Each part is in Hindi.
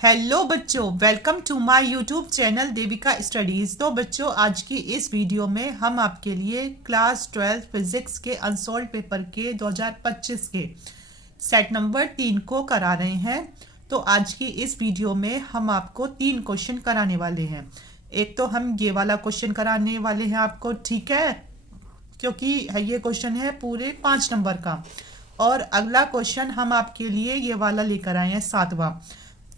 हेलो बच्चों, welcome to my YouTube channel Devika studies. तो बच्चों, आज की इस वीडियो में हम आपके लिए क्लास 12 फिजिक्स के अनसॉल्व पेपर के 2025 के सेट नंबर 3 को करा रहे हैं। तो आज की इस वीडियो में हम आपको 3 क्वेश्चन कराने वाले हैं। एक तो हम ये वाला क्वेश्चन कराने वाले हैं आपको, ठीक है, क्योंकि ये क्वेश्चन है पूरे 5 नंबर का। और अगला क्वेश्चन हम आपके लिए ये वाला लेकर आए हैं,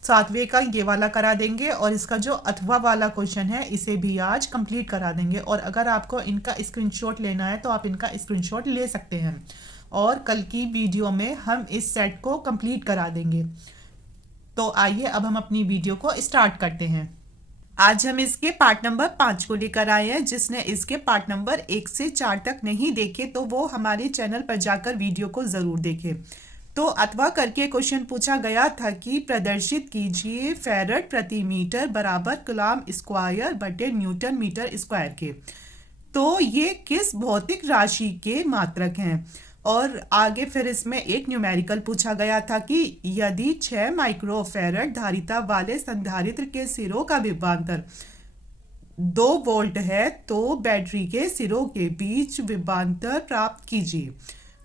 सातवें का ये वाला करा देंगे। और इसका जो अथवा वाला क्वेश्चन है इसे भी आज कंप्लीट करा देंगे। और अगर आपको इनका स्क्रीनशॉट लेना है तो आप इनका स्क्रीनशॉट ले सकते हैं, और कल की वीडियो में हम इस सेट को कंप्लीट करा देंगे। तो आइए अब हम अपनी वीडियो को स्टार्ट करते हैं। आज हम इसके पार्ट नंबर 5 को लेकर आए हैं। जिसने इसके पार्ट नंबर 1 से 4 तक नहीं देखे तो वो हमारे चैनल पर जाकर वीडियो को ज़रूर देखे। तो अथवा करके क्वेश्चन पूछा गया था कि प्रदर्शित कीजिए फैरड प्रति मीटर बराबर कूलम स्क्वायर बटे न्यूटन मीटर स्क्वायर के। तो ये किस भौतिक राशि के मात्रक हैं। और आगे फिर इसमें एक न्यूमेरिकल पूछा गया था कि यदि 6 माइक्रोफैरड धारिता वाले संधारित्र के सिरों का विभवांतर 2 वोल्ट है तो बैटरी के सिरों के बीच विभवांतर प्राप्त कीजिए।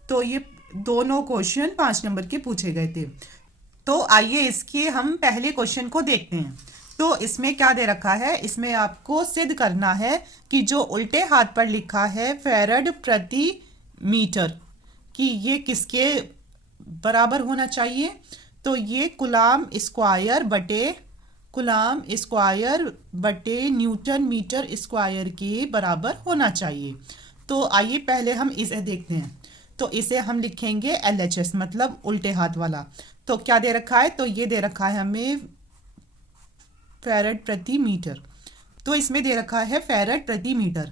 तो ये दोनों क्वेश्चन 5 नंबर के पूछे गए थे। तो आइए इसके हम पहले क्वेश्चन को देखते हैं। तो इसमें क्या दे रखा है, इसमें आपको सिद्ध करना है कि जो उल्टे हाथ पर लिखा है फैरड प्रति मीटर कि ये किसके बराबर होना चाहिए। तो ये कूलम स्क्वायर बटे न्यूटन मीटर स्क्वायर के बराबर होना चाहिए। तो आइए पहले हम इसे देखते हैं। तो इसे हम लिखेंगे LHS, मतलब उल्टे हाथ वाला। तो क्या दे रखा है, तो ये दे रखा है हमें फैरड प्रति मीटर। तो इसमें दे रखा है फैरड प्रति मीटर।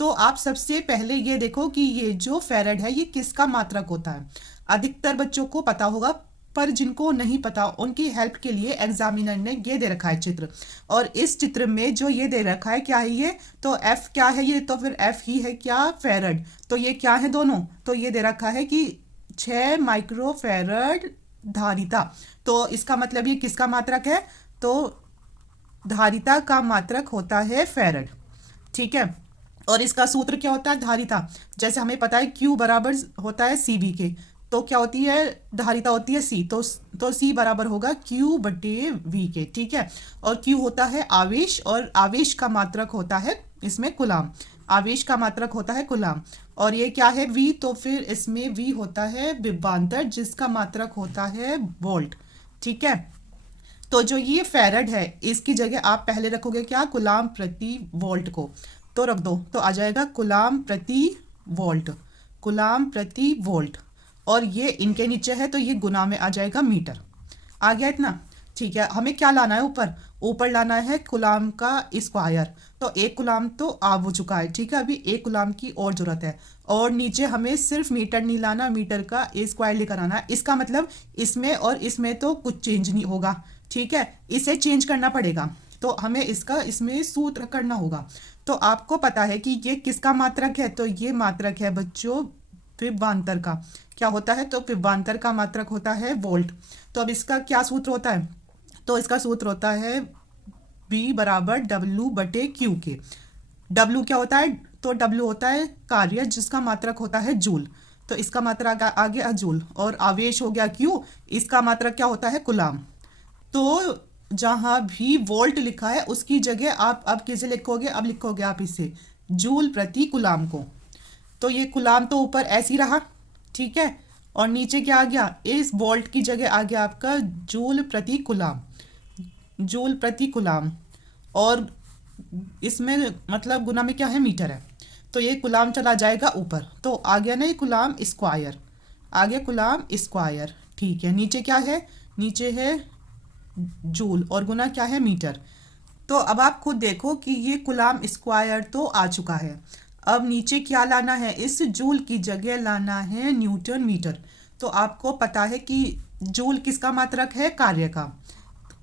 तो आप सबसे पहले ये देखो कि ये जो फैरड है ये किसका मात्रक होता है। अधिकतर बच्चों को पता होगा, पर जिनको नहीं पता उनकी हेल्प के लिए एग्जामिनर ने ये दे रखा है चित्र। और इस चित्र में जो ये दे रखा है क्या है ये, तो F क्या है ये, तो फिर F ही है क्या, फैरड। तो ये क्या है दोनों, तो ये दे रखा है कि 6 माइक्रोफैरड धारिता। तो इसका मतलब ये किसका मात्रक है, तो धारिता का मात्रक होता है फैरड, ठीक है। और इसका सूत्र क्या होता है, धारिता, जैसे हमें पता है Q बराबर होता है CV के। तो क्या होती है, धारिता होती है C, तो C बराबर होगा Q बटे V के, ठीक है। और Q होता है आवेश, और आवेश का मात्रक होता है इसमें कूलम, आवेश का मात्रक होता है कूलम। और ये क्या है V, तो फिर इसमें V होता है विभवांतर जिसका मात्रक होता है वोल्ट, ठीक है। तो जो ये फैरड है इसकी जगह आप पहले रखोगे क्या, कूलम प्रति वोल्ट को, तो रख दो, तो आ जाएगा कूलम प्रति वोल्ट, कूलम प्रति वोल्ट। और ये इनके नीचे है तो ये गुना में आ जाएगा मीटर। आ गया इतना, ठीक है। हमें क्या लाना है, ऊपर लाना है कूलम का स्क्वायर। तो एक कूलम तो आ हो चुका है, ठीक है। अभी एक कूलम की और जरूरत है। और नीचे हमें सिर्फ मीटर नहीं लाना, मीटर का स्क्वायर लेकर आना है। इसका मतलब इसमें और इसमें तो कुछ चेंज नहीं होगा, ठीक है, इसे चेंज करना पड़ेगा। तो हमें इसमें सूत्र करना होगा। तो आपको पता है कि ये किसका मात्रक है, तो ये मात्रक है बच्चों विभवांतर का। क्या होता है, तो विभवांतर का मात्रक होता है वोल्ट। तो अब इसका क्या सूत्र होता है, तो इसका सूत्र होता है V बराबर W बटे Q के। W क्या होता है, तो W होता है कार्य जिसका मात्रक होता है जूल। तो इसका मात्रक आ गया जूल, और आवेश हो गया Q, इसका मात्रक क्या होता है कूलम। तो जहां भी वोल्ट लिखा है उसकी जगह आप अब कैसे लिखोगे, अब लिखोगे आप इसे जूल प्रति कूलम को। तो ये कूलम तो ऊपर ऐसे ही रहा, ठीक है। और नीचे क्या आ गया, इस वोल्ट की जगह आ गया आपका जूल प्रति कूलम, जूल प्रति कूलम। और इसमें मतलब गुना में क्या है, मीटर है। तो ये कूलम चला जाएगा ऊपर, तो आ गया ना ये कूलम स्क्वायर, आ गया कूलम स्क्वायर, ठीक है। नीचे क्या है, नीचे है जूल, और गुना क्या है, मीटर। तो अब आप खुद देखो कि ये कूलम स्क्वायर तो आ चुका है। अब नीचे क्या लाना है, इस जूल की जगह लाना है न्यूटन मीटर। तो आपको पता है कि जूल किसका मात्रक है, कार्य का,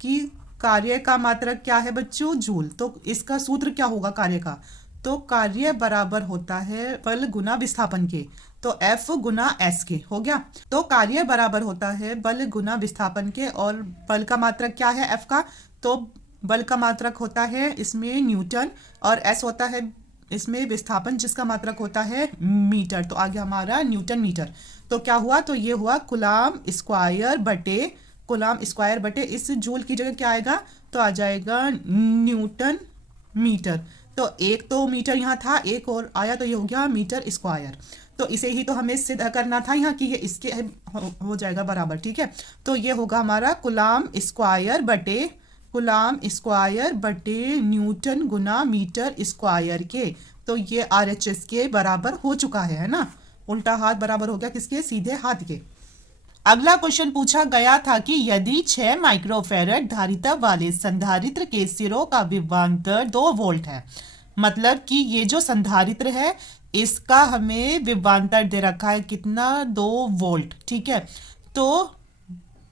कि कार्य का मात्रक क्या है बच्चों, जूल। तो इसका सूत्र क्या होगा कार्य का, तो कार्य बराबर होता है बल गुना विस्थापन के। तो तो F गुना S के हो गया। तो कार्य बराबर होता है बल गुना विस्थापन के, और बल का मात्रक क्या है F का, तो बल का मात्रक होता है इसमें न्यूटन, और S होता है इसमें विस्थापन जिसका मात्रक होता है मीटर। तो आ गया हमारा न्यूटन मीटर। तो क्या हुआ, तो ये हुआ कुलाम स्क्वायर बटे इस जूल की जगह क्या आएगा, तो आ जाएगा न्यूटन मीटर। तो एक तो मीटर यहाँ था, एक और आया तो ये हो गया मीटर स्क्वायर। तो इसे ही तो हमें सिद्ध करना था यहाँ कि ये इसके हो जाएगा बराबर। ठीक है, तो ये होगा हमारा कुलाम स्क्वायर बटे न्यूटन गुना मीटर स्क्वायर के। तो ये RHS के बराबर हो चुका है ना। उल्टा हाथ बराबर हो गया किसके, सीधे हाथ के। अगला क्वेश्चन पूछा गया था कि यदि 6 माइक्रोफैरड धारिता वाले संधारित्र के सिरों का विभवांतर 2 वोल्ट है, मतलब कि ये जो संधारित्र है इसका हमें विभवांतर दे रखा है कितना, 2 वोल्ट। ठीक है, तो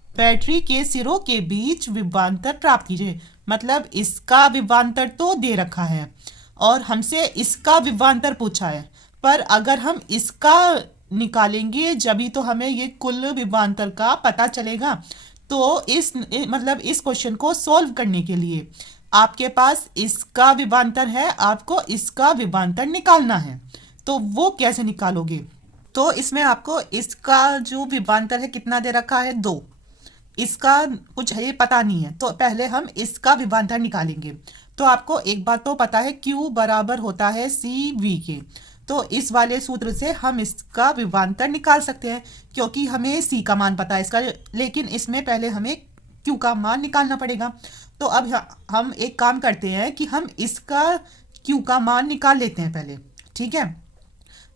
बैटरी के सिरों के बीच विभवांतर प्राप्त कीजिए। मतलब इसका विभवांतर तो दे रखा है और हमसे इसका विभवांतर पूछा है, पर अगर हम इसका निकालेंगे जभी तो हमें ये कुल विभवांतर का पता चलेगा। तो मतलब इस क्वेश्चन को सॉल्व करने के लिए आपके पास इसका विभवांतर है, आपको इसका विभवांतर निकालना है। तो वो कैसे निकालोगे, तो इसमें आपको इसका जो विभवांतर है कितना दे रखा है, 2। इसका कुछ है पता नहीं है, तो पहले हम इसका विभवांतर निकालेंगे। तो आपको एक बात तो पता है Q बराबर होता है CV के, तो इस वाले सूत्र से हम इसका विभवांतर निकाल सकते हैं क्योंकि हमें C का मान पता है इसका, लेकिन इसमें पहले हमें Q का मान निकालना पड़ेगा। तो अब हम एक काम करते हैं कि हम इसका Q का मान निकाल लेते हैं पहले। ठीक है,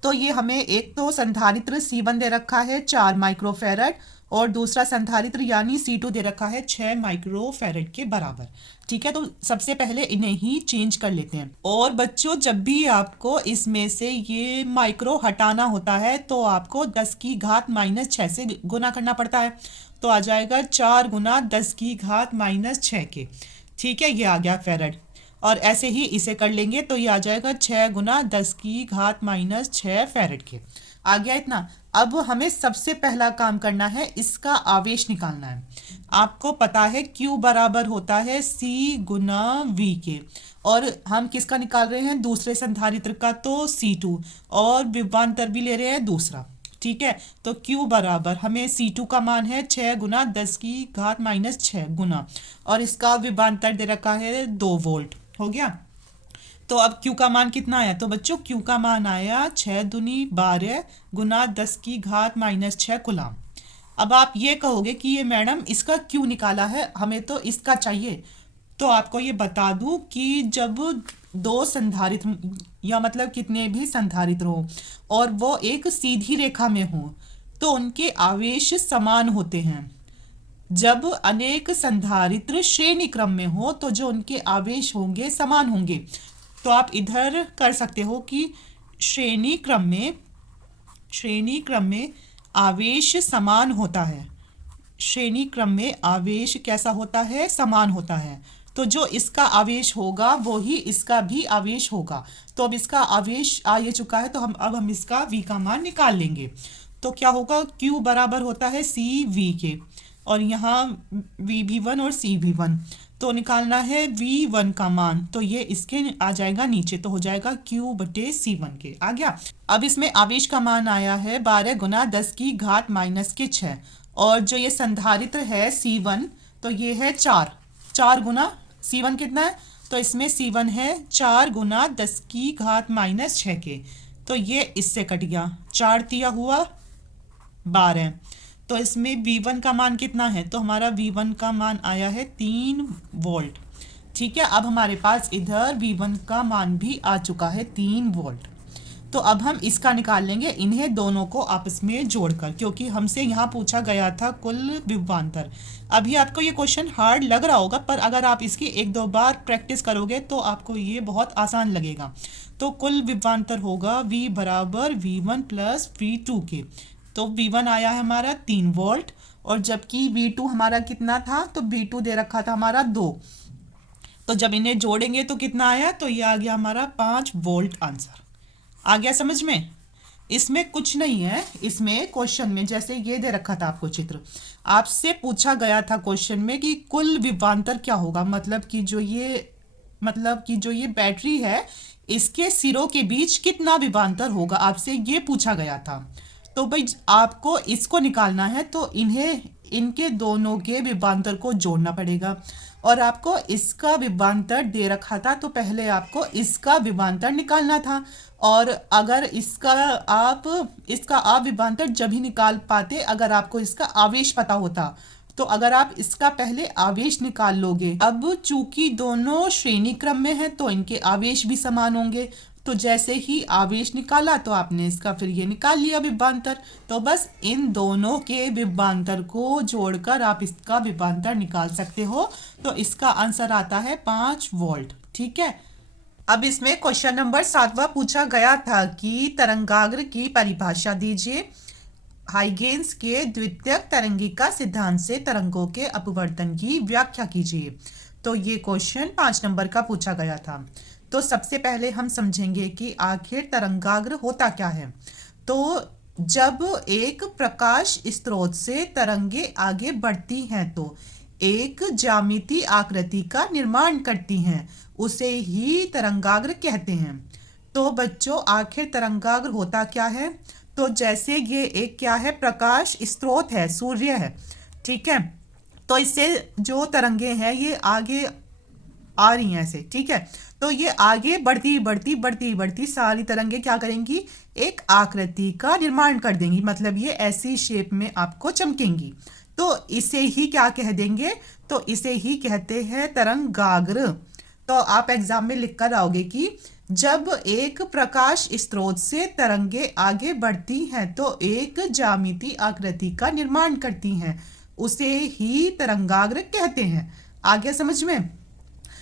तो ये हमें एक तो संधारित्र C1 दे रखा है 4 माइक्रोफैरड, और दूसरा संधारित्र यानी C2 दे रखा है 6 माइक्रोफैरड के बराबर। ठीक है, तो सबसे पहले इन्हें ही चेंज कर लेते हैं। और बच्चों जब भी आपको इसमें से ये माइक्रो हटाना होता है तो आपको 10 की घात -6 से गुना करना पड़ता है। तो आ जाएगा 4 गुना 10 की घात -6 के। ठीक है, ये आ गया फैरड, और ऐसे ही इसे कर लेंगे तो ये आ जाएगा 6 गुना 10 की घात -6 फैरड के। आ गया इतना। अब हमें सबसे पहला काम करना है, इसका आवेश निकालना है। आपको पता है Q बराबर होता है C गुना V के, और हम किसका निकाल रहे हैं, दूसरे संधारित्र का, तो C2, और विभवांतर भी ले रहे हैं दूसरा। ठीक है, तो Q बराबर हमें C2 का मान है 6 गुना 10 की घात -6 गुना, और इसका विभवांतर दे रखा है 2 वोल्ट। हो गया। तो अब Q का मान कितना आया, तो बच्चों Q का मान आया 6 दूनी 12 गुना 10 की घात -6 कुलाम। अब आप ये कहोगे कि ये मैडम इसका क्यों निकाला है, हमें तो इसका चाहिए। तो आपको ये बता दूं कि जब 2 संधारित्र या मतलब कितने भी संधारित्र हो और वो एक सीधी रेखा में हो तो उनके आवेश समान होते हैं। जब अनेक संधारित्र श्रेणी क्रम में हो तो जो उनके आवेश होंगे समान होंगे। तो आप इधर कर सकते हो कि श्रेणी क्रम में आवेश समान होता है। श्रेणी क्रम में आवेश कैसा होता है, समान होता है। तो जो इसका आवेश होगा वो ही इसका भी आवेश होगा। तो अब इसका आवेश आ ये चुका है, तो हम इसका V का मान निकाल लेंगे। तो क्या होगा, Q बराबर होता है CV के, और यहाँ VB1 और CV1। तो निकालना है V1 का मान, तो ये इसके आ जाएगा नीचे, तो हो जाएगा Q बटे C1 के। आ गया। अब इसमें आवेश का मान आया है 12 गुना 10 की घात -6, और जो ये संधारित्र है C1 तो ये है 4 गुना C1 कितना है, तो इसमें C1 है 4 गुना 10 की घात -6 के। तो ये इससे कट गया, 4 तिया हुआ 12। तो इसमें V1 का मान कितना है, तो हमारा V1 का मान आया है 3 वोल्ट। ठीक है, अब हमारे पास इधर V1 का मान भी आ चुका है 3 वोल्ट। तो अब हम इसका निकाल लेंगे, इन्हें दोनों को आपस में जोड़कर, क्योंकि हमसे यहाँ पूछा गया था कुल विभवांतर। अभी आपको ये क्वेश्चन हार्ड लग रहा होगा, पर अगर आप इसकी 1-2 बार प्रैक्टिस करोगे तो आपको ये बहुत आसान लगेगा। तो कुल विभवांतर होगा V बराबर V1 प्लस V2 के। तो V1 आया है हमारा 3 वोल्ट, और जबकि V2 हमारा कितना था, तो V2 दे रखा था हमारा 2। तो जब इन्हें जोड़ेंगे तो कितना आया, तो ये आ गया हमारा 5 वोल्ट आंसर। आ गया समझ में। इसमें कुछ नहीं है। इसमें क्वेश्चन में जैसे ये दे रखा था आपको चित्र, आपसे पूछा गया था क्वेश्चन में कि कुल विभवांतर क्या होगा, मतलब कि जो ये बैटरी है इसके सिरों के बीच कितना विभवांतर होगा, आपसे ये पूछा गया था। तो भाई आपको इसको निकालना है तो इनके दोनों के विभवांतर को जोड़ना पड़ेगा, और आपको इसका विभवांतर दे रखा था तो पहले आपको इसका विभवांतर निकालना था। और अगर इसका आप विभवांतर जब ही निकाल पाते अगर आपको इसका आवेश पता होता। तो अगर आप इसका पहले आवेश निकाल लोगे, अब चूंकि दोनों श्रेणी क्रम में है तो इनके आवेश भी समान होंगे, तो जैसे ही आवेश निकाला तो आपने इसका फिर ये निकाल लिया विभवांतर। तो बस इन दोनों के विभवांतर को जोड़कर आप इसका विभवांतर निकाल सकते हो। तो इसका आंसर आता है 5 वोल्ट। ठीक है। अब इसमें क्वेश्चन नंबर 7वां पूछा गया था कि तरंगाग्र की परिभाषा दीजिए। हाइगेन्स के द्वितीयक तरंगिका सिद्धांत से तरंगों के अपवर्तन की व्याख्या कीजिए। तो ये क्वेश्चन 5 नंबर का पूछा गया था। तो सबसे पहले हम समझेंगे कि आखिर तरंगाग्र होता क्या है। तो जब एक प्रकाश स्रोत से तरंगे आगे बढ़ती हैं तो एक ज्यामितीय आकृति का निर्माण करती हैं, उसे ही तरंगाग्र कहते हैं। तो बच्चों आखिर तरंगाग्र होता क्या है। तो जैसे ये एक क्या है, प्रकाश स्रोत है, सूर्य है। ठीक है। तो इससे जो तरंगे हैं ये आगे आ रही हैं ऐसे। ठीक है। तो ये आगे बढ़ती बढ़ती बढ़ती बढ़ती सारी तरंगे क्या करेंगी, एक आकृति का निर्माण कर देंगी, मतलब ये ऐसी शेप में आपको चमकेंगी। तो इसे ही क्या कह देंगे, तो इसे ही कहते हैं तरंगाग्र। तो आप एग्जाम में लिख कर आओगे कि जब एक प्रकाश स्रोत से तरंगे आगे बढ़ती हैं तो एक ज्यामितीय आकृति का निर्माण करती हैं, उसे ही तरंगाग्र कहते हैं। आगे समझ में।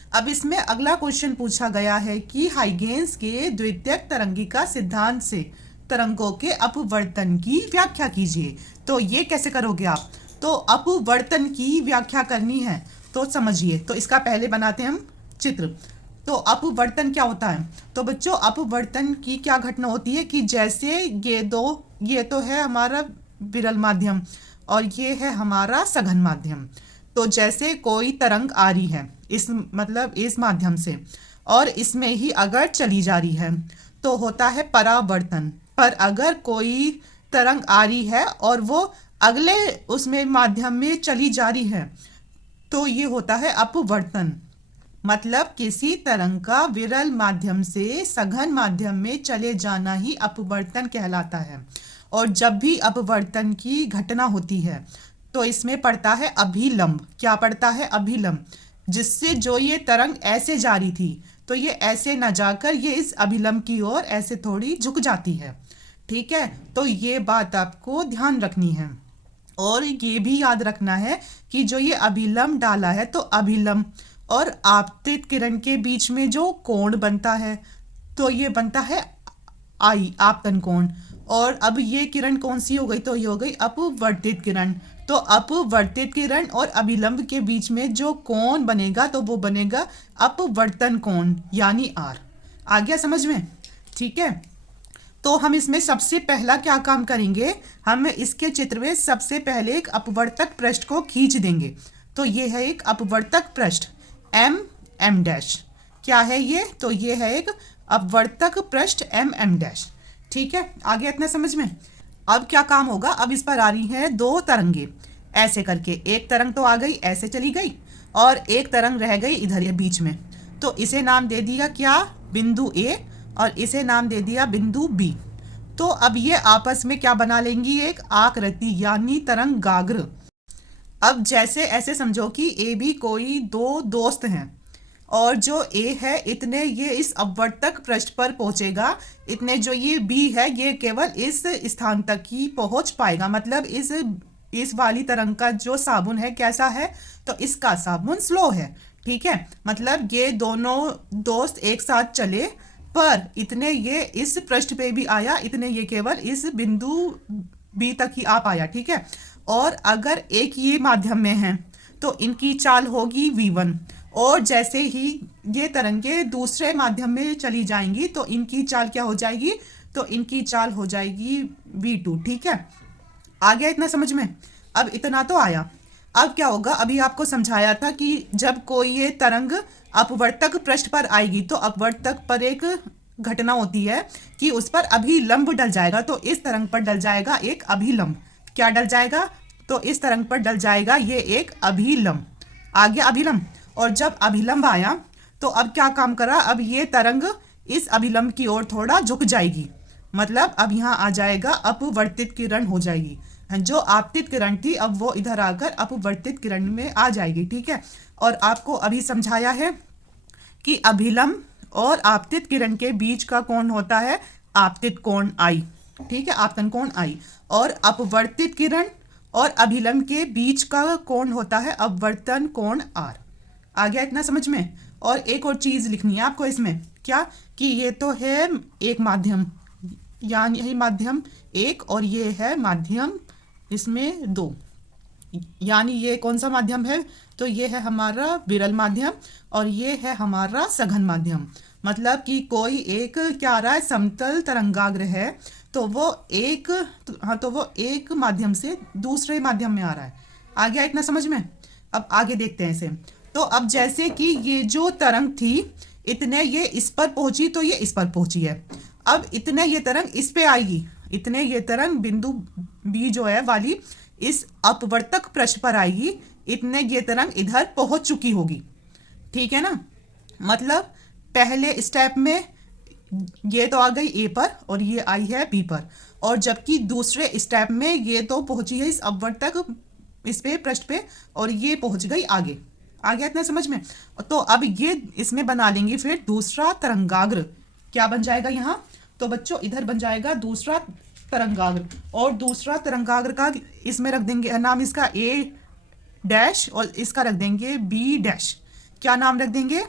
अब इसमें अगला क्वेश्चन पूछा गया है कि हाइगेन्स के द्वितीयक तरंगिका सिद्धांत से तरंगों के अपवर्तन की व्याख्या कीजिए। तो ये कैसे करोगे आप, तो अपवर्तन की व्याख्या करनी है तो समझिए। तो इसका पहले बनाते हैं हम चित्र। तो अपवर्तन क्या होता है। तो बच्चों अपवर्तन की क्या घटना होती है कि जैसे ये तो है हमारा विरल माध्यम और ये है हमारा सघन माध्यम। तो जैसे कोई तरंग आ रही है इस माध्यम से और इसमें ही अगर चली जा रही है तो होता है परावर्तन। पर अगर कोई तरंग आ रही है और वो अगले उसमें माध्यम में चली जा रही है तो ये होता है अपवर्तन। मतलब किसी तरंग का विरल माध्यम से सघन माध्यम में चले जाना ही अपवर्तन कहलाता है। और जब भी अपवर्तन की घटना होती है तो इसमें पड़ता है अभिलंब। क्या पड़ता है, अभिलंब, जिससे जो ये तरंग ऐसे जा रही थी तो ये ऐसे न जाकर ये इस अभिलंब की ओर ऐसे थोड़ी झुक जाती है। ठीक है। तो ये बात आपको ध्यान रखनी है और ये भी याद रखना है कि जो ये अभिलंब डाला है तो अभिलंब और आपतित किरण के बीच में जो कोण बनता है तो ये बनता है आपतन कोण। और अब ये किरण कौन सी हो गई, तो ये हो गई अपवर्तित किरण। तो अपवर्तित किरण और अभिलंब के बीच में जो कोण बनेगा तो वो बनेगा अपवर्तन कोण यानी आर। आ गया समझ में। ठीक है। तो हम इसमें सबसे पहला क्या काम करेंगे, हम इसके चित्र में सबसे पहले एक अपवर्तक पृष्ठ को खींच देंगे। तो ये है एक अपवर्तक पृष्ठ एम डैश। क्या है ये, तो ये है एक अपवर्तक पृष्ठ एम डैश। ठीक है। आगे इतना समझ में। अब क्या काम होगा, अब इस पर आ रही हैं 2 तरंगे ऐसे करके। एक तरंग तो आ गई ऐसे चली गई और एक तरंग रह गई इधर ये बीच में। तो इसे नाम दे दिया क्या, बिंदु ए, और इसे नाम दे दिया बिंदु बी। तो अब ये आपस में क्या बना लेंगी, एक आकृति यानी तरंगाग्र। अब जैसे ऐसे समझो कि ए बी कोई 2 दोस्त हैं और जो ए है इतने ये इस अपवर्तक पृष्ठ पर पहुंचेगा, इतने जो ये बी है ये केवल इस स्थान तक ही पहुंच पाएगा। मतलब इस वाली तरंग का जो साबुन है कैसा है, तो इसका साबुन स्लो है। ठीक है। मतलब ये दोनों दोस्त एक साथ चले पर इतने ये इस पृष्ठ पे भी आया, इतने ये केवल इस बिंदु बी तक ही आ पाया। ठीक है। और अगर एक ये माध्यम में है तो इनकी चाल होगी v1 और जैसे ही ये तरंगे दूसरे माध्यम में चली जाएंगी तो इनकी चाल क्या हो जाएगी, तो इनकी चाल हो जाएगी V2। ठीक है, आ गया इतना समझ में? अब इतना तो आया। अब क्या होगा, अभी आपको समझाया था कि जब कोई ये तरंग अपवर्तक पृष्ठ पर आएगी तो अपवर्तक पर एक घटना होती है कि उस पर अभिलंब डल जाएगा। तो इस तरंग पर डल जाएगा एक अभिलंब। क्या डल जाएगा? तो इस तरंग पर डल जाएगा ये एक अभिलंब। आ गया अभिलंब। और जब अभिलंब आया तो अब क्या काम करा, अब ये तरंग इस अभिलंब की ओर थोड़ा झुक जाएगी। मतलब अब यहाँ आ जाएगा अपवर्तित किरण हो जाएगी। जो आपतित किरण थी अब वो इधर आकर अपवर्तित किरण में आ जाएगी। ठीक है, और आपको अभी समझाया है कि अभिलंब और आपतित किरण के बीच का कोण होता है आपतित कोण आई। ठीक है, आपतन कोण आई। और अपवर्तित किरण और अभिलंब के बीच का कोण होता है अपवर्तन कोण आर। आ गया इतना समझ में? और एक और चीज लिखनी है आपको इसमें, क्या कि ये तो है एक माध्यम, यानी यही माध्यम एक, और ये है माध्यम इसमें दो। यानी ये कौन सा माध्यम है? तो ये है हमारा विरल माध्यम और ये है हमारा सघन माध्यम। मतलब कि कोई एक क्या आ रहा है, समतल तरंगाग्र है, तो वो एक, हाँ, तो वो एक माध्यम से दूसरे माध्यम में आ रहा है। आ गया इतना समझ में? अब आगे देखते हैं इसे। तो अब जैसे कि ये जो तरंग थी इतने ये इस पर पहुंची तो ये इस पर पहुंची है। अब इतने ये तरंग इस पे आएगी, इतने ये तरंग बिंदु बी जो है वाली इस अपवर्तक पृष्ठ पर आएगी, इतने ये तरंग इधर पहुंच चुकी होगी। ठीक है ना? मतलब पहले स्टेप में ये तो आ गई ए पर और ये आई है बी पर, और जबकि दूसरे स्टेप में ये तो पहुंची है इस अपवर्तक इस पे पृष्ठ पे और ये पहुंच गई आगे। आ गया इतना समझ में? तो अब ये इसमें बना लेंगे फिर दूसरा तरंगाग्र। क्या बन जाएगा यहाँ? तो बच्चों इधर बन जाएगा दूसरा तरंगाग्र, और दूसरा तरंगाग्र का इसमें रख देंगे नाम इसका ए डैश और इसका रख देंगे बी डैश। क्या नाम रख देंगे?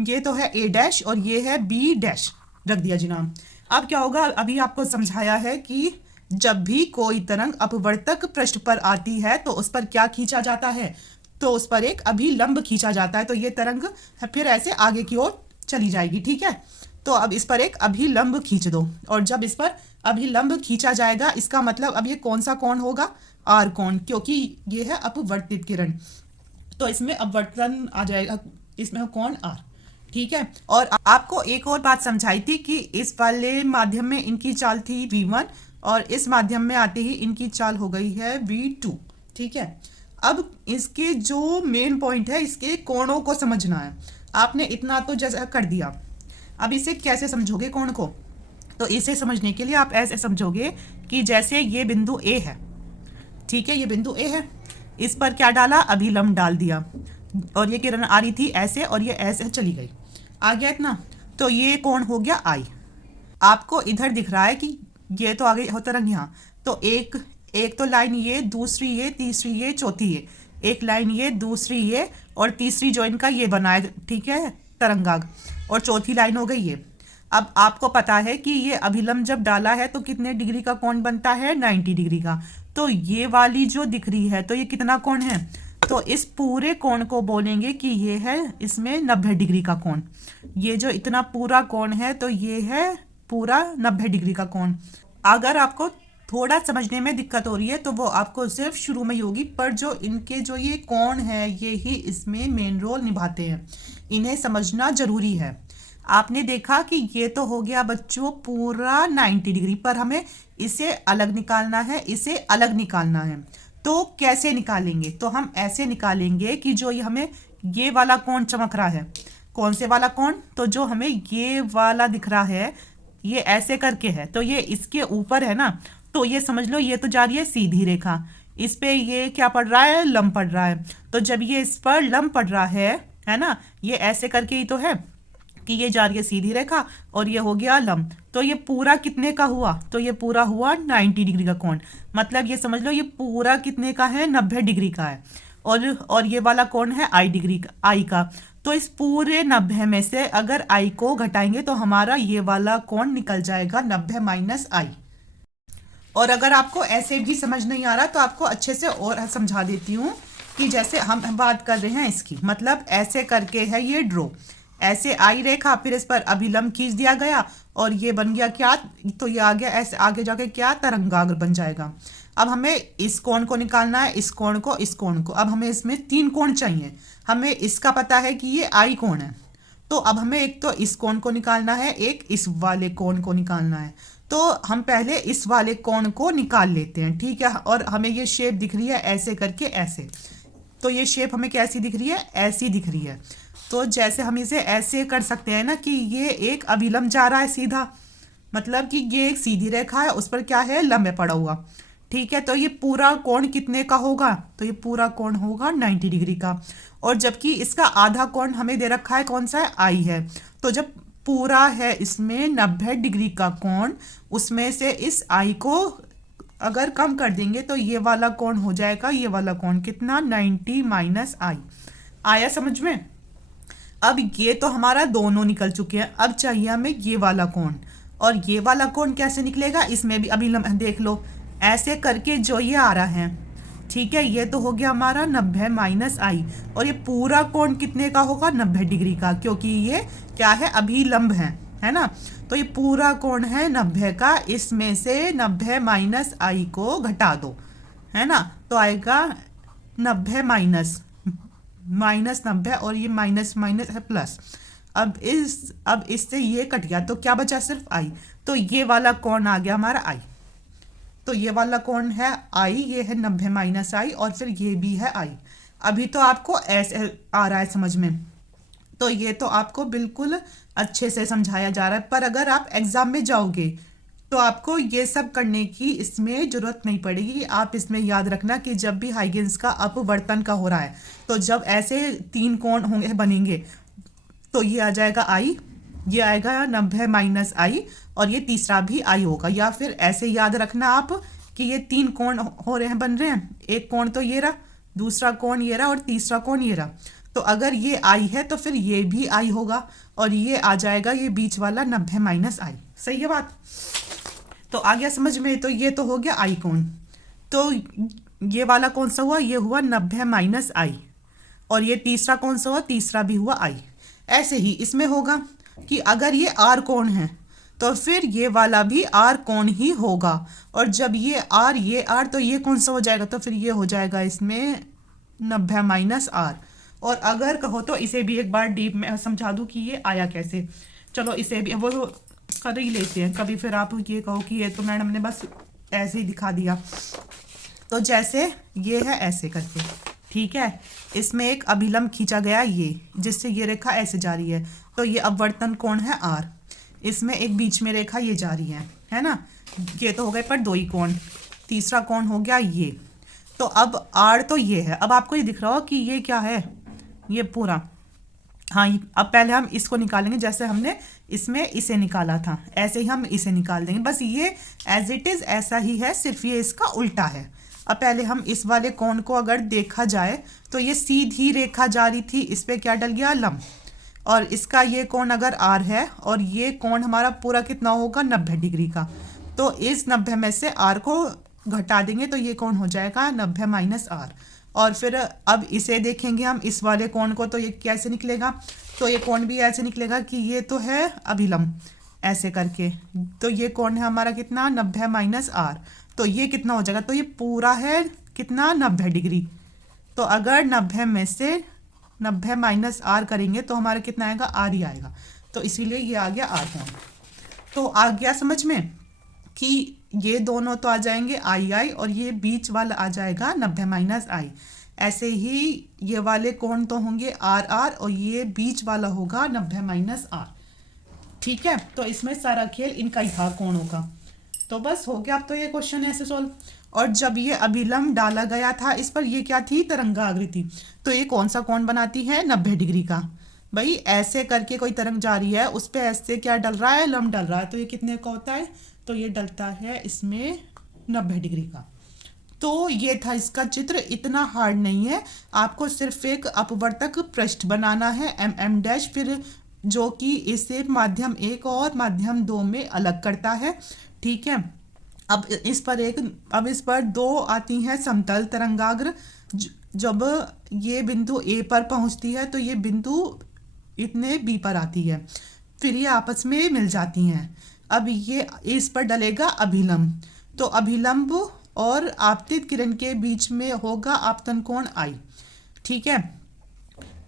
ये तो है ए डैश और ये है बी डैश, रख दिया जी नाम। अब क्या होगा, अभी आपको समझाया है कि जब भी कोई तरंग अपवर्तक पृष्ठ पर आती है तो उस पर क्या खींचा जाता है? तो उस पर एक अभिलंब खींचा जाता है। तो ये तरंग फिर ऐसे आगे की ओर चली जाएगी। ठीक है, तो अब इस पर एक अभिलंब खींच दो, और जब इस पर अभिलंब खींचा जाएगा इसका मतलब अब ये कौन सा कोण होगा? आर कोण, क्योंकि ये है अपवर्तित किरण, तो इसमें अपवर्तन आ जाएगा, इसमें कोण आर। ठीक है, और आपको एक और बात समझाई थी कि इस वाले माध्यम में इनकी चाल थी V1 और इस माध्यम में आते ही इनकी चाल हो गई है V2। ठीक है, अब इसके जो मेन पॉइंट है इसके कोणों को समझना है। आपने इतना तो जैसा कर दिया, अब इसे कैसे समझोगे कोण को? तो इसे समझने के लिए आप ऐसे समझोगे कि जैसे ये बिंदु ए है, ठीक है, ये बिंदु ए है, इस पर क्या डाला? अभिलंब डाल दिया, और ये किरण आ रही थी ऐसे और ये ऐसे चली गई। आ गया इतना? तो ये कोण हो गया आई। आपको इधर दिख रहा है कि ये तो आ गई हो तरंग यहाँ, तो एक तो लाइन ये, दूसरी ये, तीसरी ये, चौथी ये, एक लाइन ये, दूसरी ये और तीसरी जो इनका ये बना है, ठीक है, तरंगाग, और चौथी लाइन हो गई ये। अब आपको पता है कि ये अभिलंब जब डाला है तो कितने डिग्री का कोण बनता है? 90 डिग्री का। तो ये वाली जो दिख रही है तो ये कितना कोण है? तो इस पूरे कोण को बोलेंगे कि ये है इसमें 90 डिग्री का कोण। ये जो इतना पूरा कोण है तो ये है पूरा 90 डिग्री का कोण। अगर आपको थोड़ा समझने में दिक्कत हो रही है तो वो आपको सिर्फ शुरू में ही होगी, पर जो इनके जो ये कोण है ये ही इसमें मेन रोल निभाते हैं, इन्हें समझना जरूरी है। आपने देखा कि ये तो हो गया बच्चों पूरा 90 डिग्री, पर हमें इसे अलग निकालना है, इसे अलग निकालना है। तो कैसे निकालेंगे? तो हम ऐसे निकालेंगे कि जो ये हमें ये वाला कोण चमक रहा है, कौन से वाला कोण? तो जो हमें ये वाला दिख रहा है ये ऐसे करके है, तो ये इसके ऊपर है ना, तो ये समझ लो ये तो जा रही है सीधी रेखा, इस पे ये क्या पड़ रहा है? लंब पड़ रहा है। तो जब ये इस पर लंब पड़ रहा है ना, ये ऐसे करके ही तो है कि ये जा रही है सीधी रेखा और ये हो गया लंब। तो ये पूरा कितने का हुआ? तो ये पूरा हुआ 90 डिग्री का कोण। मतलब ये समझ लो ये पूरा कितने का है? 90 डिग्री का है। और ये वाला कोण है आई का। तो इस पूरे 90 में से अगर आई को घटाएंगे तो हमारा ये वाला कोण निकल जाएगा 90 माइनस आई। और अगर आपको ऐसे भी समझ नहीं आ रहा तो आपको अच्छे से और समझा देती हूँ कि जैसे हम बात कर रहे हैं इसकी, मतलब ऐसे करके है ये ड्रॉ, ऐसे आई रेखा, फिर इस पर अभिलंब खींच दिया गया और ये बन गया क्या, तो ये आ गया ऐसे, आगे जाके क्या तरंगाग्र बन जाएगा। अब हमें इस कोण को निकालना है, इस कोण को, इस कोण को। अब हमें इसमें 3 कोण चाहिए। हमें इसका पता है कि ये आई कोण है, तो अब हमें एक तो इस कोण को निकालना है, एक इस वाले कोण को निकालना है। तो हम पहले इस वाले कोण को निकाल लेते हैं, ठीक है। और हमें ये शेप दिख रही है ऐसे करके, ऐसे। तो ये शेप हमें कैसी दिख रही है, ऐसी दिख रही है। तो जैसे हम इसे ऐसे कर सकते हैं ना कि ये एक अभिलंब जा रहा है सीधा, मतलब कि ये एक सीधी रेखा है, उस पर क्या है, लंब है पड़ा हुआ, ठीक है। तो ये पूरा कोण कितने का होगा, तो ये पूरा कोण होगा 90 डिग्री का। और जबकि इसका आधा कोण हमें दे रखा है, कौन सा है, आई है। तो जब पूरा है इसमें 90 डिग्री का कोण, उसमें से इस आई को अगर कम कर देंगे तो ये वाला कोण हो जाएगा, ये वाला कोण कितना, 90 माइनस आई। आया समझ में। अब ये तो हमारा दोनों निकल चुके हैं, अब चाहिए हमें ये वाला कोण। और ये वाला कोण कैसे निकलेगा, इसमें भी अभी देख लो, ऐसे करके जो ये आ रहा है, ठीक है। ये तो हो गया हमारा 90 माइनस आई। और ये पूरा कोण कितने का होगा, 90 डिग्री का, क्योंकि ये क्या है, अभिलंब है ना। तो ये पूरा कोण है 90 का, इसमें से 90 माइनस आई को घटा दो, है ना। तो आएगा 90 माइनस माइनस 90, और ये माइनस माइनस है प्लस। अब इससे ये कट गया, तो क्या बचा, सिर्फ आई। तो ये वाला कोण आ गया हमारा आई। तो ये वाला कोण है आई, ये है 90 माइनस आई, और फिर ये भी है आई। अभी तो आपको ऐसे आ रहा है समझ में, तो ये तो आपको बिल्कुल अच्छे से समझाया जा रहा है। पर अगर आप एग्जाम में जाओगे तो आपको ये सब करने की इसमें जरूरत नहीं पड़ेगी। आप इसमें याद रखना कि जब भी हाइगेंस का अपवर्तन का हो रहा है, तो जब ऐसे 3 कोण होंगे, बनेंगे, तो ये आ जाएगा आई, ये आएगा 90 माइनस आई, और ये तीसरा भी आई होगा। या फिर ऐसे याद रखना आप कि ये 3 कोण हो रहे हैं, बन रहे हैं। एक कोण तो ये रहा, दूसरा कोण ये रहा, और तीसरा कोण ये रहा। तो अगर ये आई है तो फिर ये भी आई होगा, और ये आ जाएगा ये बीच वाला 90 माइनस आई। सही है बात। तो आ गया समझ में। तो ये तो हो गया आई कोण। तो ये वाला कौन सा हुआ, ये हुआ 90 माइनस आई। और ये तीसरा कौन सा हुआ, तीसरा भी हुआ आई। ऐसे ही इसमें होगा कि अगर ये आर कोण है तो फिर ये वाला भी आर कोण ही होगा। और जब ये आर तो ये कौन सा हो जाएगा, तो फिर ये हो जाएगा इसमें 90 माइनस आर। और अगर कहो तो इसे भी एक बार डीप में समझा दूं कि ये आया कैसे। चलो इसे भी वो कर ही लेते हैं, कभी फिर आप ये कहो कि ये तो मैडम ने बस ऐसे ही दिखा दिया। तो जैसे ये है ऐसे करके, ठीक है। इसमें एक अभिलंब खींचा गया ये, जिससे ये रेखा ऐसे जा रही है, तो ये अपवर्तन कोण है आर। इसमें एक बीच में रेखा ये जा रही है ना। ये तो हो गए पर 2 ही कोण। तीसरा कोण हो गया ये। तो अब आर तो ये है। अब आपको ये दिख रहा हो कि ये क्या है, ये पूरा, हाँ। अब पहले हम इसको निकालेंगे, जैसे हमने इसमें इसे निकाला था, ऐसे ही हम इसे निकाल देंगे। बस ये एज इट इज ऐसा ही है, सिर्फ ये इसका उल्टा है। अब पहले हम इस वाले कोण को अगर देखा जाए तो ये सीधी रेखा जा रही थी, इस पे क्या डल गया, लंब। और इसका ये कोण अगर आर है, और ये कोण हमारा पूरा कितना होगा, 90 डिग्री का। तो इस 90 में से आर को घटा देंगे तो ये कोण हो जाएगा 90 माइनस आर। और फिर अब इसे देखेंगे हम, इस वाले कोण को, तो ये कैसे निकलेगा, तो ये कोण भी ऐसे निकलेगा कि ये तो है अभिलंब, ऐसे करके। तो ये कोण है हमारा कितना, 90 माइनस आर। तो ये कितना हो जाएगा, तो ये पूरा है कितना, 90 डिग्री। तो अगर 90 में से 90 माइनस आर करेंगे तो हमारा कितना आएगा, आर ही आएगा। तो इसीलिए ये आ गया आर कोण। तो आ गया समझ में कि ये दोनों तो आ जाएंगे आई आई, और ये बीच वाला आ जाएगा 90 माइनस आई। ऐसे ही ये वाले कोण तो होंगे आर आर, और ये बीच वाला होगा 90 माइनस आर, ठीक है। तो इसमें सारा खेल इनका ही था कोणों का। तो बस हो गया अब तो ये क्वेश्चन ऐसे सॉल्व। और जब ये अभिलंब डाला गया था इस पर, ये क्या थी, तरंगाकृति। तो ये कौन सा कोण बनाती है, 90 डिग्री का। भाई ऐसे करके कोई तरंग जा रही है, उस पर ऐसे क्या डल रहा है, लंब डल रहा है। तो ये कितने का होता है, तो ये डलता है इसमें 90 डिग्री का। तो ये था इसका चित्र, इतना हार्ड नहीं है। आपको सिर्फ एक अपवर्तक पृष्ठ बनाना है, एम डैश, फिर जो कि इसे माध्यम 1 और माध्यम 2 में अलग करता है, ठीक है। अब इस पर 2 आती हैं समतल तरंगाग्र। जब ये बिंदु ए पर पहुंचती है तो ये बिंदु इतने बी पर आती है, फिर ये आपस में मिल जाती हैं। अब ये इस पर डलेगा अभिलंब, तो अभिलंब और आपतित किरण के बीच में होगा आपतन कोण आई। ठीक है,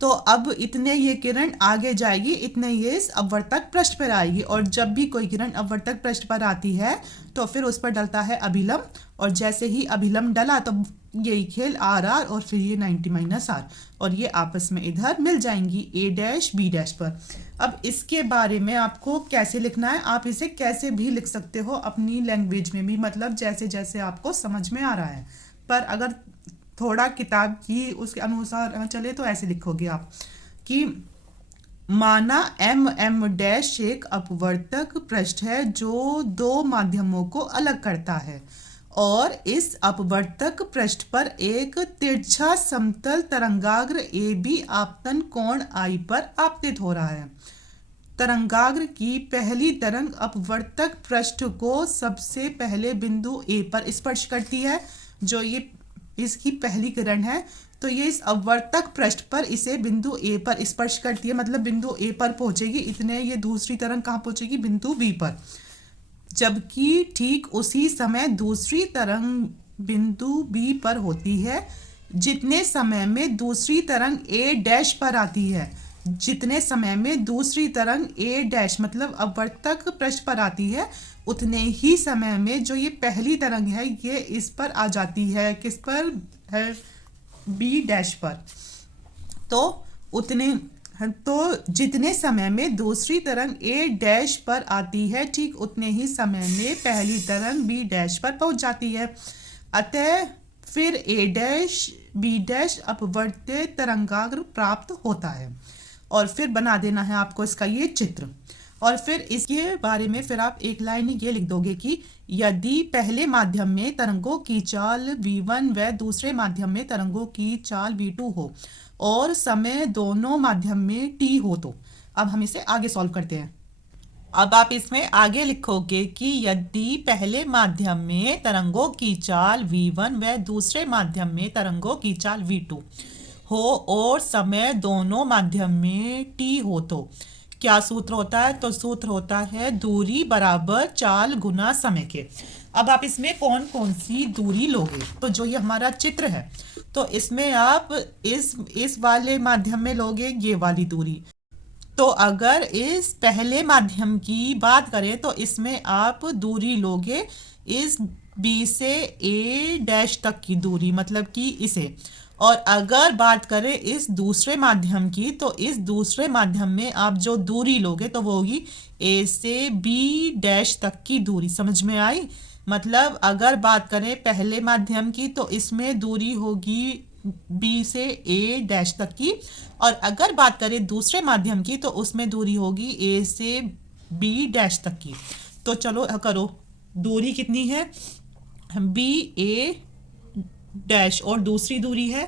तो अब इतने ये किरण आगे जाएगी, इतने ये इस अपवर्तक पृष्ठ पर आएगी, और जब भी कोई किरण अपवर्तक पृष्ठ पर आती है तो फिर उस पर डलता है अभिलंब, और जैसे ही अभिलंब डला तो यही खेल आर आर और फिर ये 90 माइनस आर, और ये आपस में इधर मिल जाएंगी ए डैश बी डैश पर। अब इसके बारे में आपको कैसे लिखना है, आप इसे कैसे भी लिख सकते हो अपनी लैंग्वेज में भी, मतलब जैसे जैसे आपको समझ में आ रहा है, पर अगर थोड़ा किताब की उसके अनुसार चले तो ऐसे लिखोगे आप कि माना एम एम डैश एक अपवर्तक पृष्ठ है जो दो माध्यमों को अलग करता है, और इस अपवर्तक पृष्ठ पर एक तिरछा समतल तरंगाग्र ए बी आपतन कोण आई पर आपतित हो रहा है। तरंगाग्र की पहली तरंग अपवर्तक पृष्ठ को सबसे पहले बिंदु ए पर स्पर्श करती है, जो ये इसकी पहली किरण है, तो ये इस अपवर्तक पृष्ठ पर इसे बिंदु ए पर स्पर्श करती है, मतलब बिंदु ए पर पहुंचेगी, इतने ये दूसरी तरंग कहाँ पहुंचेगी, बिंदु बी पर। जबकि ठीक उसी समय दूसरी तरंग बिंदु बी पर होती है, जितने समय में दूसरी तरंग ए डैश पर आती है, जितने समय में दूसरी तरंग ए डैश मतलब अपवर्तक पृष्ठ पर आती है, उतने ही समय में जो ये पहली तरंग है ये इस पर आ जाती है, किस पर है, बी डैश पर। तो जितने समय में दूसरी तरंग ए डैश पर आती है, ठीक उतने ही समय में पहली तरंग बी डैश पर पहुंच जाती है। अतः फिर ए डैश बी डैश अपवर्तित तरंगाग्र प्राप्त होता है, और फिर बना देना है आपको इसका ये चित्र, और फिर इसके बारे में फिर आप एक लाइन ये लिख दोगे कि यदि पहले माध्यम में तरंगों की चाल v1 व दूसरे माध्यम में तरंगों की चाल v2 हो और समय दोनों माध्यम में t हो, तो अब हम इसे आगे सॉल्व करते हैं। अब आप इसमें आगे लिखोगे कि यदि पहले माध्यम में तरंगों की चाल v1 व दूसरे माध्यम में तरंगों की चाल v2 हो और समय दोनों माध्यम में t हो, तो क्या सूत्र होता है, तो सूत्र होता है दूरी बराबर चाल गुना समय के। अब आप इसमें कौन कौन सी दूरी लोगे, तो जो ये हमारा चित्र है, तो इसमें आप इस वाले माध्यम में लोगे ये वाली दूरी, तो अगर इस पहले माध्यम की बात करें तो इसमें आप दूरी लोगे इस बी से ए डैश तक की दूरी, मतलब कि इसे, और अगर बात करें इस दूसरे माध्यम की तो इस दूसरे माध्यम में आप जो दूरी लोगे तो वो होगी ए से बी डैश तक की दूरी। समझ में आई, मतलब अगर बात करें पहले माध्यम की तो इसमें दूरी होगी बी से ए डैश तक की, और अगर बात करें दूसरे माध्यम की तो उसमें दूरी होगी ए से बी डैश तक की। तो चलो करो, दूरी कितनी है, बी ए डैश और दूसरी दूरी है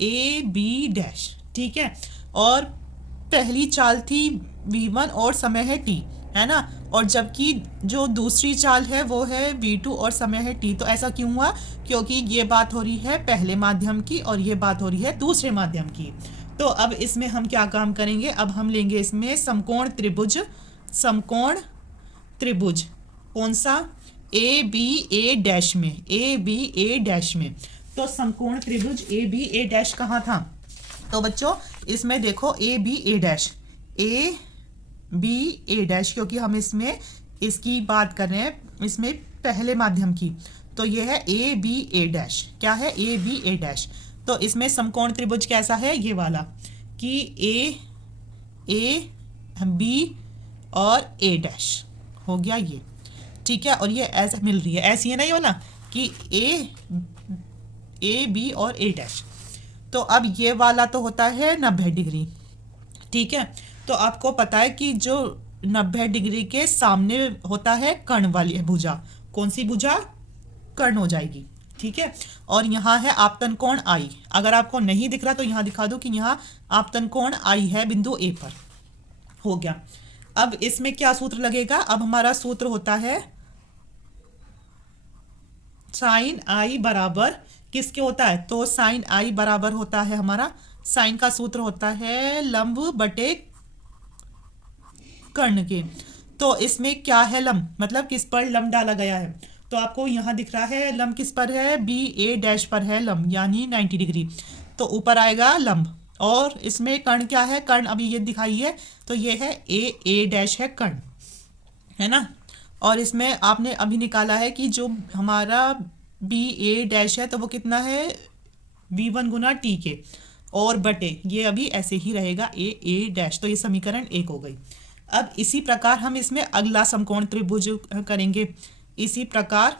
ए बी डैश। ठीक है, और पहली चाल थी v1 और समय है t, है ना, और जबकि जो दूसरी चाल है वो है v2 और समय है t। तो ऐसा क्यों हुआ, क्योंकि ये बात हो रही है पहले माध्यम की और ये बात हो रही है दूसरे माध्यम की। तो अब इसमें हम क्या काम करेंगे, अब हम लेंगे इसमें समकोण त्रिभुज। समकोण त्रिभुज कौन सा, ए बी ए डैश में, ए बी ए डैश में। तो समकोण त्रिभुज ए बी ए डैश कहाँ था, तो बच्चों इसमें देखो A B A dash, A B A dash, क्योंकि हम इसमें इसकी बात कर रहे हैं इसमें पहले माध्यम की, तो ये है ए बी ए डैश। क्या है, ए बी ए डैश। तो इसमें समकोण त्रिभुज कैसा है, ये वाला कि ए बी और ए डैश हो गया ये। ठीक है, और ये ऐसा मिल रही है, ऐसी है ना ये वाला कि ए बी और ए डैश। तो अब ये वाला तो होता है 90 डिग्री। ठीक है, तो आपको पता है कि जो 90 डिग्री के सामने होता है कर्ण वाली भुजा, कौन सी भुजा, कर्ण हो जाएगी। ठीक है, और यहाँ है आपतन कोण आई। अगर आपको नहीं दिख रहा तो यहाँ दिखा दो कि यहाँ आपतन कोण आई है बिंदु ए पर। हो गया, अब इसमें क्या सूत्र लगेगा, अब हमारा सूत्र होता है साइन आई बराबर किसके होता है, तो साइन आई बराबर होता है हमारा, साइन का सूत्र होता है लंब बटे कर्ण के। तो इसमें क्या है लंब, मतलब किस पर लंब डाला गया है। तो आपको यहाँ दिख रहा है लंब किस पर है, बी ए डैश पर है लंब, यानी 90 डिग्री। तो ऊपर आएगा लंब। और इसमें कर्ण क्या है, कर्ण अभी ये दिखाई है, तो ये है ए डैश है कर्ण, है ना। और इसमें आपने अभी निकाला है कि जो हमारा बी ए डैश है तो वो कितना है, V1 गुना टी के, और बटे ये अभी ऐसे ही रहेगा ए डैश। तो ये समीकरण 1 हो गई। अब इसी प्रकार हम इसमें अगला समकोण त्रिभुज करेंगे। इसी प्रकार